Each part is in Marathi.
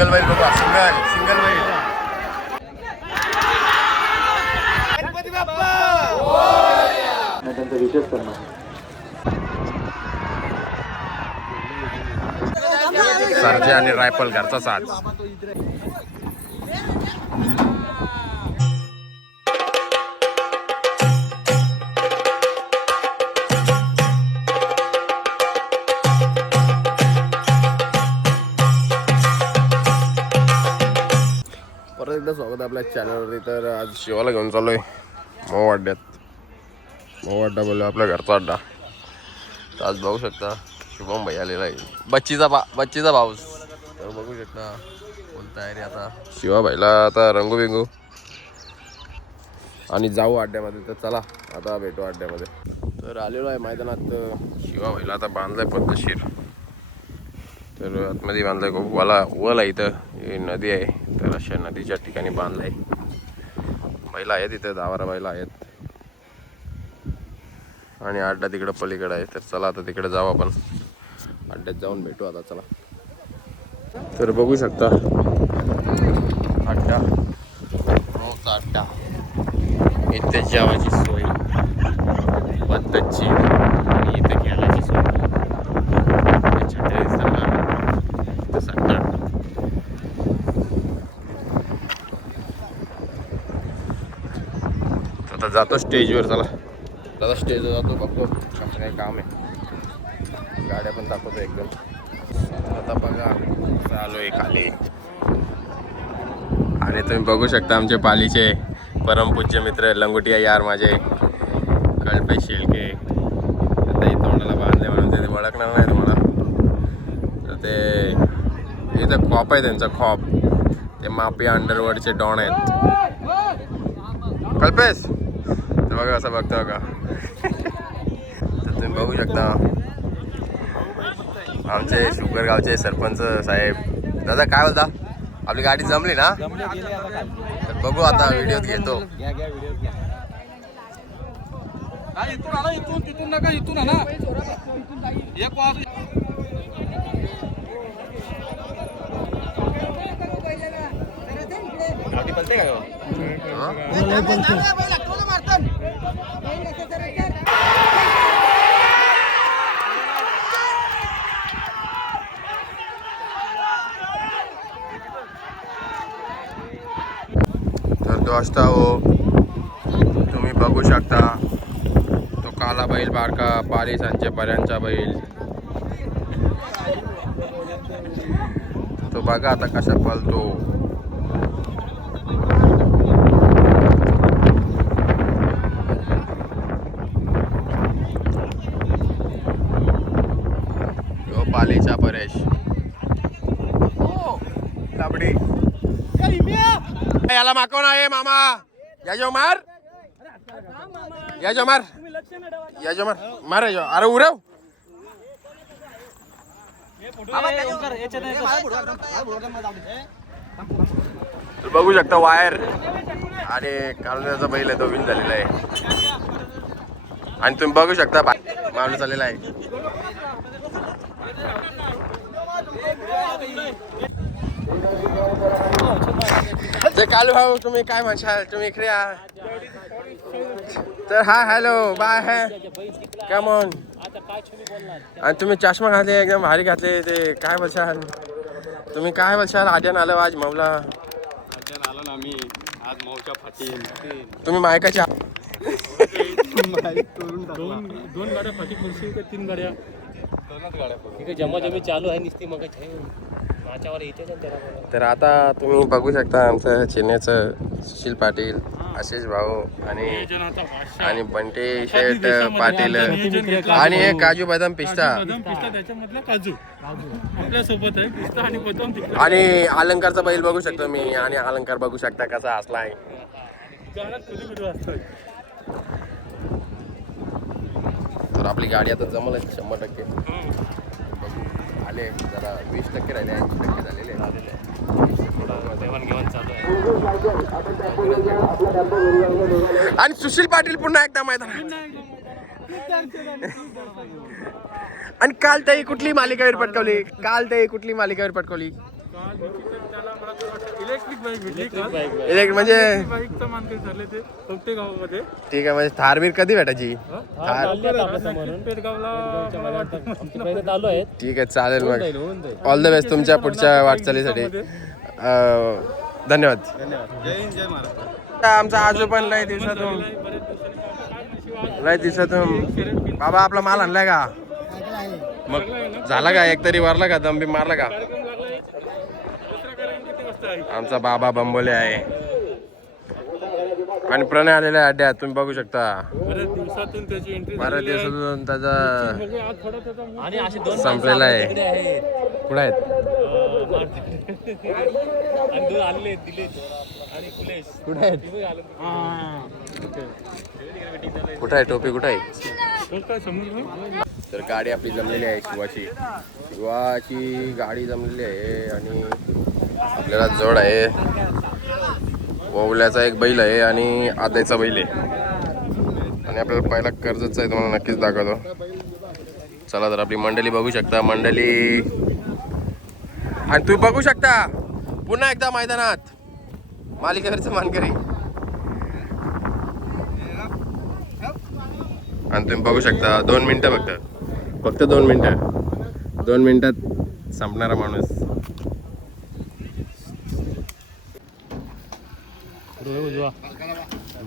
सिंगल बैल बघा, सिंगल बैल. गणपती बाप्पा त्यांचा विशेष करणार. सरजे आणि रायफल घरचा साज. परत एकदा स्वागत आहे आपल्या चॅनलवरती. तर आज शिवाला घेऊन चाललोय मऊ अड्ड्यात. मऊ अड्डा बोललो आपल्या घरचा अड्डा. तर आज बघू शकता शुभम भाई आलेला आहे, बच्चीचा भाऊस. तर बघू शकता फुल तयारी आता शिवाभाईला. आता रंगू बिंगू आणि जाऊ अड्ड्यामध्ये. तर चला आता भेटू अड्ड्यामध्ये. तर आलेलो आहे मैदानात. शिवाभाईला आता बांधलाय पद्धतशीर. तर आतमध्ये बांधलाय वल आहे. इथं ही नदी आहे, तर अशा नदीच्या ठिकाणी बांधलाय. बैला आहेत इथं, 10-12 बैला आहेत. आणि अड्डा तिकडं पलीकडे आहे. तर चला आता तिकडे जाऊ आपण, अड्ड्यात जाऊन भेटू आता. चला. तर बघू शकता अड्डा, मोठा अड्डा. इथे जेवायची सोय पद्धतची आणि इथे खेळायची सोय. आता जातो स्टेजवर. चला दादा स्टेजवर जातो, बघतो कसं काही काम आहे. गाड्या पण दाखवतो एकदम. आता बघा आलो आहे खाली. आणि तुम्ही बघू शकता आमचे पालीचे परमपूज्य मित्र लंगोटिया यार माझे कल्पेश शेळके. आता हे तोंडाला बांधले म्हणून ते ओळखणार नाही तुम्हाला. तर ते इथं खॉप आहे त्यांचा, खॉप. ते माफिया अंडरवर्ल्डचे डॉन आहेत. कल्पेश तर बघा असं बघतो का. तर तुम्ही बघू शकता आमचे शुगरगावचे सरपंच साहेब. दादा काय बोलता, आपली गाडी जमली ना? तर बघू आता व्हिडिओत घेतो. इथून नका, इथून ना एक वाज. गाडी पलते का? तर तो असता हो, तुम्ही बघू शकता तो काला बैल बारका पालिसांचे पर्यांचा बैल. तो बघा आता कसा पळतो. तो पालीचा परेश लाबडी. याला माकवून आहे मामा. याजो मार, याजो मार, याजो मार, मार याजो. अरे उरव. तर बघू शकता वायर आणि कालव्याचा बैल आहे, तो विन झालेला आहे. आणि तुम्ही बघू शकता माणूस आलेला आहे. जे कालू भाऊ तुम्ही काय म्हणशाल, तुम्ही इकडे या. तर हा हॅलो बाय है कम ऑन. आणि तुम्ही चष्मा घातले एकदम भारी घातले. ते काय बोलशाल तुम्ही, काय बोलशाल? आद्यान आलो आज मौला. आद्यान आलो ना आम्ही आज मौच्या फाटील. तुम्ही मायकाच्या दोन गाड्या फाटी पडशील का 3 गाड्या? 2च गाड्या. ठीक आहे, जमाजमी चालू आहे नुसती मग माझ्यावर इथे. तर आता तुम्ही बघू शकता आमचं चेन्नईचं सुशील पाटील, आशिष भाऊ आणि बंटी शेठ पाटील आणि एक काजू बदाम पिस्ता. त्याच्यामधला काजू आपल्या सोबत आहे. पिस्ता आणि बदाम तिकडे. आणि अलंकारचा बैल बघू शकतो मी. आणि अलंकार बघू शकता कसा असलाय. तर आपली गाडी आता जमल 100%. बघू आले जरा 20% राहिले, 80% झालेले. देवाणघेवाण चालू आहे. आणि सुशील पाटील पुन्हा एकदा मैदानात. आणि काल ताई कुठली मालिकावीर पटकावली? काल ताई कुठली मालिकावीर पटकावली? इलेक्ट्रिक बाईक भेटली काल. इलेक्ट्रिक म्हणजे बाईकचं मानकरी ठरले ते कोणते गावामध्ये ठीक आहे म्हणजे थारबीर कधी भेटायची पेडगावला आमचे पहिले चालू आहेत. ठीक आहे चालेल मग होऊन जाईल. ऑल द बेस्ट तुमच्या पुढच्या वाटचालीसाठी धन्यवाद. आमचा आजो पण लय दिवसातून बाबा आपला माल आणलाय का मग झाला का एक तरी वरला का दम बी मारला का. आमचा बाबा बंबोले आहे आणि प्रणय आलेला आहे अड्ड्यात तुम्ही बघू शकता. बऱ्याच दिवसातून त्याची एंट्री बऱ्याच दिवसातून त्याचा आज थोडा त्याचा आणि असे दोन संपलेला आहे. तिकडे आहेत. कुठे आहेत आणि दोन आलेले आहेत दिलेश आणि कुलेश. कुठे आहेत कुठे आहे टोपी कुठे आहे. काय समजलं. तर गाडी आपली जमलेली आहे शिवाची गाडी जमलेली आहे आणि आपल्याला जोड आहे. ओवल्याचा एक बैल आहे आणि आद्याचा बैल आहे आणि आपल्याला पहिला कर्जच आहे तुम्हाला नक्कीच दाखवतो. चला तर आपली मंडळी बघू शकता. मंडळी आणि तुम्ही बघू शकता पुन्हा एकदा मैदानात मालिकेवरचं मानकरी आणि तुम्ही बघू शकता 2 मिनिटं फक्त 2 मिनिटं 2 मिनिटात संपणारा माणूस.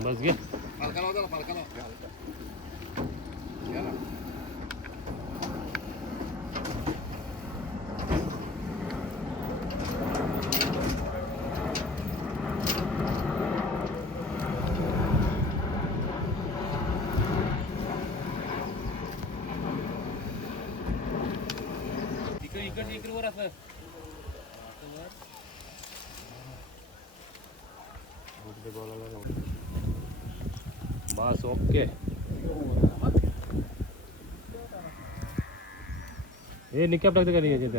बस घे. इकडे वर असं बस ओके. हे निकॅप टाकते का नाही याच्यात.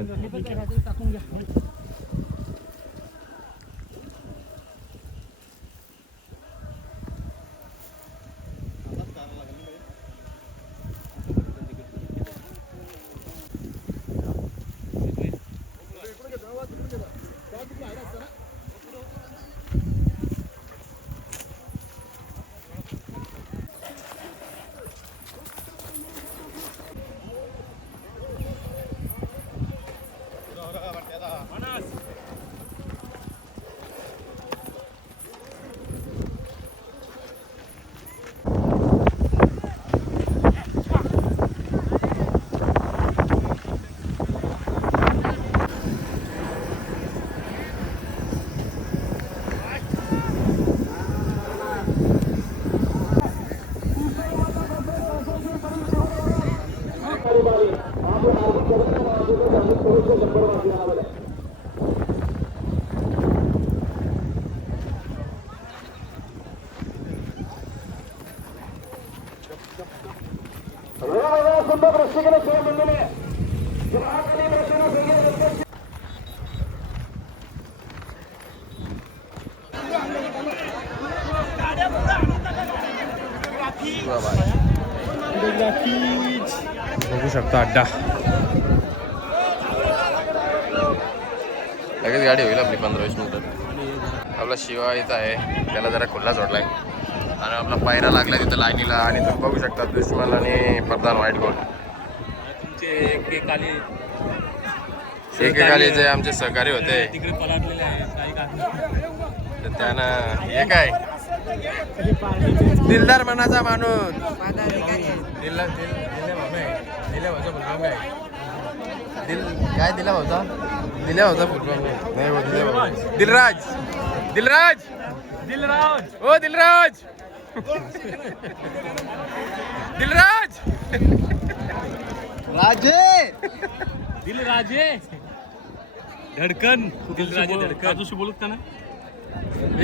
बघू शकता अड्डा लगेच गाडी होईल आपली 15-20 मिनिटात. आपला शिवा इथं आहे त्याला जरा खुल्ला सोडलाय आणि आपला पायरा लागला तिथं लाईनीला आणि तुम्ही बघू शकता दुश्मन आणि प्रधान वाईट गोल तुमचे एकेकाली जे आमचे सहकारी होते तिकडे पलाटलेले आहेत तर त्यानं हे काय दिलदार मनाचा माणूस दिला होता दिलराज दिलराज दिलराज ओ दिलराज दिलराज दिलराजे धडकन दिलराजे धडकन. काजूशी बोलत का ना.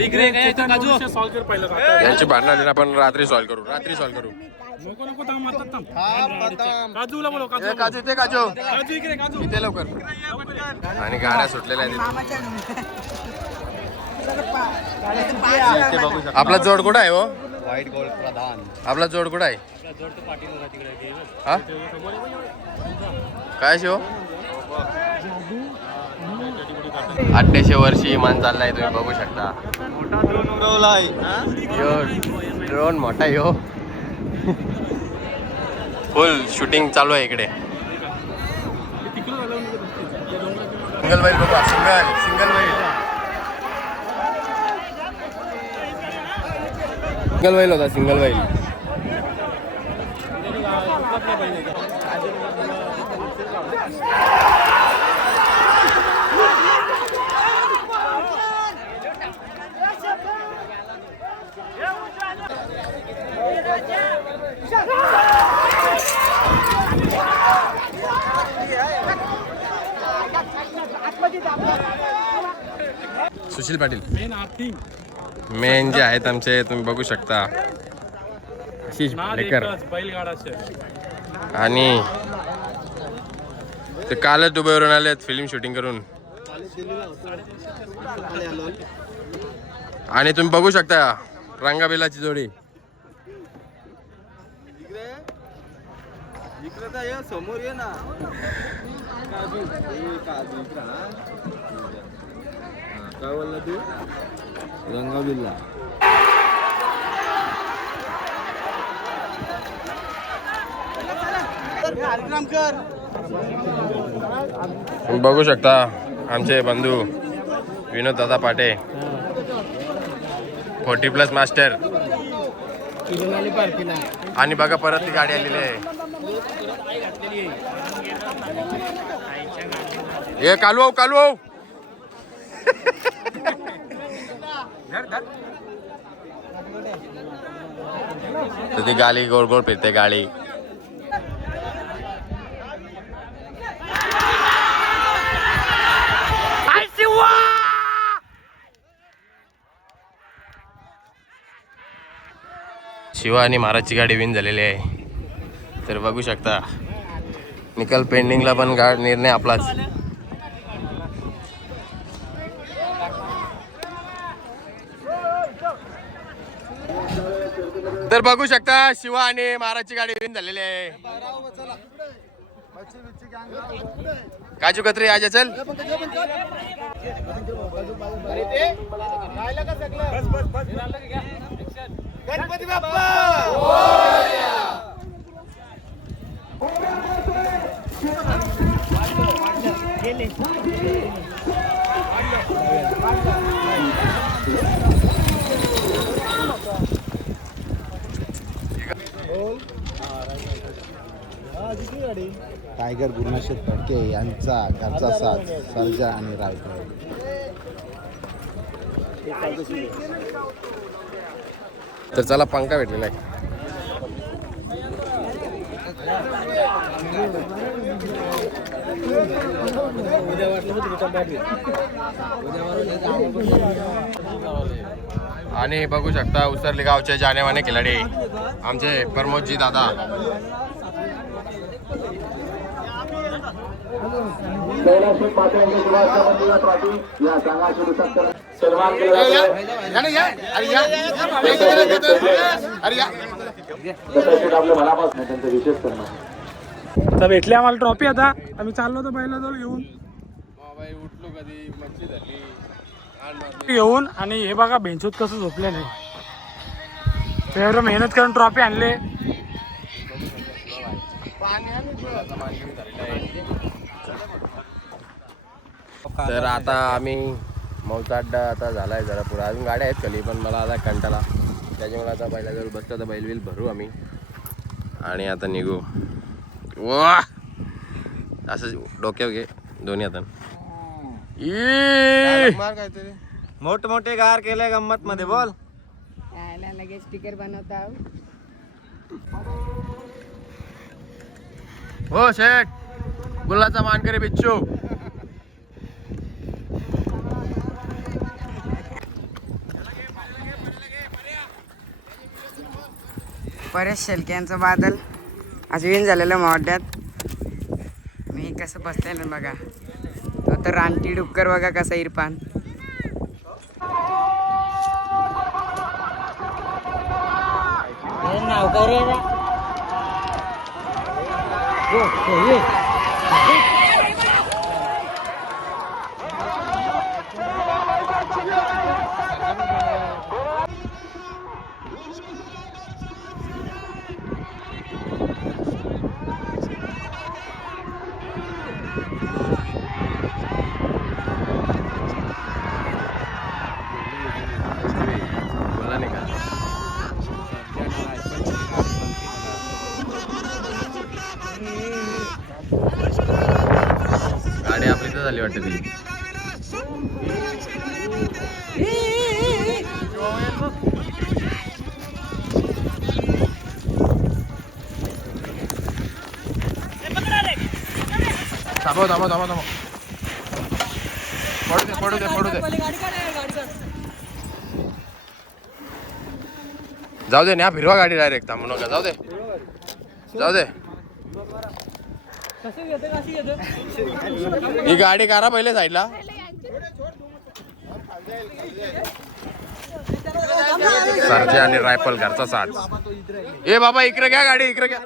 इकडे काय तो काजू सॉल्व कर पहिलं. यांची भांडण आपण रात्री सॉल्व करू नको नको थांब आता थांब. काजूला बोलव काजू. काजू इथे काजू काजू इकडे काजू. इथे लवकर आणि गाड्या सुटलेल्या आहेत. आपला जोड कुठं आहे हो व्हाईट गोल्ड प्रधान. आपला जोड कुठं आहे आपला जोड तो पाठीला तिकडे हा काय शिव 800 वर्षी इमान चाललाय तुम्ही बघू शकता. ड्रोन मोठा यो. फुल शूटिंग चालू आहे इकडे. सिंगल वाईल बघा. सिंगल वाईल होता. Single while. Sushil Patil main जे आहेत आमचे तुम्ही बघू शकता. आशिष लेकर आणि ते कालच दुबईवरून आले आहेत फिल्म शूटिंग करून. आणि तुम्ही बघू शकता रंगाबिलाची जोडी. समोर ये ना. काय बोलला तू? रंगाबिल्ला. तुम्ही बघू शकता आमचे बंधू विनोद दादा पाटे 40+ मास्टर. आणि बघा परत ती गाडी आलेली आहे. हे कालू तर ती गाडी गोल गोल फिरते गाडी. शिवा आणि महाराजची गाडी विन झालेली आहे. तर बघू शकता निकाल पेंडिंगला पण निर्णय आपलाच. तर बघू शकता शिवा आणि महाराजची गाडी विन झालेली आहे. काजू कत्री आज चल. गणपती बाप्पा. टायगर गुरुनाथ फडके यांचा घरचा साथ सर्जा आणि रायगड. तर चला पंखा भेटलेला आहे. आणि बघू शकता उसरली गावचे जानेमाने खिलाडी आमचे प्रमोदजी दादा. तर भेटले आम्हाला ट्रॉफी. आता आम्ही चाललो होतो पहिला जाऊ घेऊन घेऊन. आणि हे बघा बेंचूत कसं झोपले नाही. एवढं मेहनत करून ट्रॉफी आणले. तर आता आम्ही मौचा अड्डा आता झालाय जरा पुरा. अजून गाड्या आहेत खाली पण मला आता कंटाळा त्याच्यामुळे आता बैला जर बसतो तर बैल भरू आम्ही आणि आता निघू. वा असं डोक्यावर घे दोन्ही हातान. मोठमोठे गार केले गंमत मध्ये. बोल लगेच स्टिकर बनवता. हो शेठ गुल्लाचा मानकरी बिच्छू. परेश शेलक्यांचं बादल आज विन झालेलं मोहड्यात. मी कसं बसलेलं बघा. तो तर रानटी डुक्कर बघा कसा इरफान. नाव बॅटरी. थांबव थांबव थांबव थांबव. पडू दे पडू दे पडू दे. जाऊ दे ना, फिरवा गाडी डायरेक्ट, थांबू नका. जाऊ दे जाऊ दे. ही गाडी कारा पहिले साईडला. सरजे आणि रायफल घरचा साथ. ए बाबा इकडे घ्या गाडी, इकडे घ्या.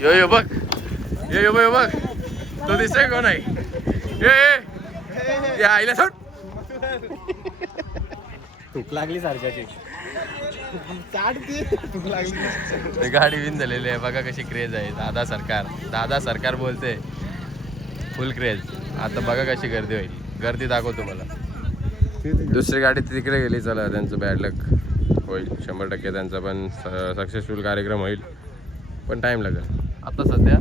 यो यो बघ, यो यो यो बघ, तो दिसतोय कोण आहे? ए आईला सोड. भूक लागली सारख्याची. गाडी विन झालेली आहे बघा, कशी क्रेज आहे. दादा सरकार बोलते फुल क्रेज. आता बघा कशी गर्दी होईल. गर्दी दाखवतो मला. दुसरी गाडी तिकडे गेली. चला, त्यांचं बॅड लक होईल 100%. त्यांचा पण सक्सेसफुल कार्यक्रम होईल, पण टाइम लागेल. आता सध्या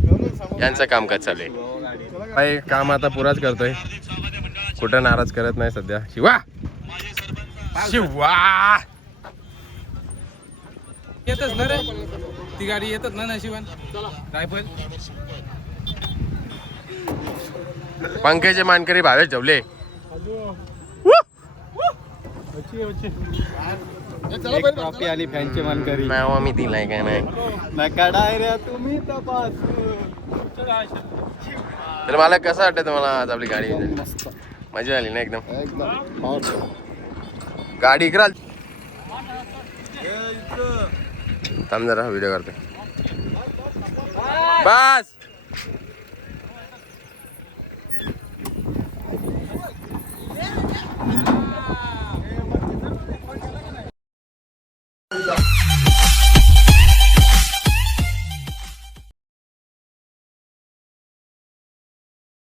यांचं कामकाज चालू आहे. काही काम आता पुराच करतोय, कुठं नाराज करत नाही सध्या. शिवा शिवा येतच ना रे ती गाडी, येतच ना नशिबान रायफल. पंकजे मानकरी भावेश झवले. एक ट्रॉफी आणि फॅनचे मानकरी. नाव मी दिलाय काय नाही. नका डायऱ्या तुम्ही तपास. तर मला कसं वाटतं तुम्हाला आज आपली गाडी win झाली? मजा आली ना एकदम. एकदम गाडी इकराल. थांब जरा व्हिडिओ करते. बस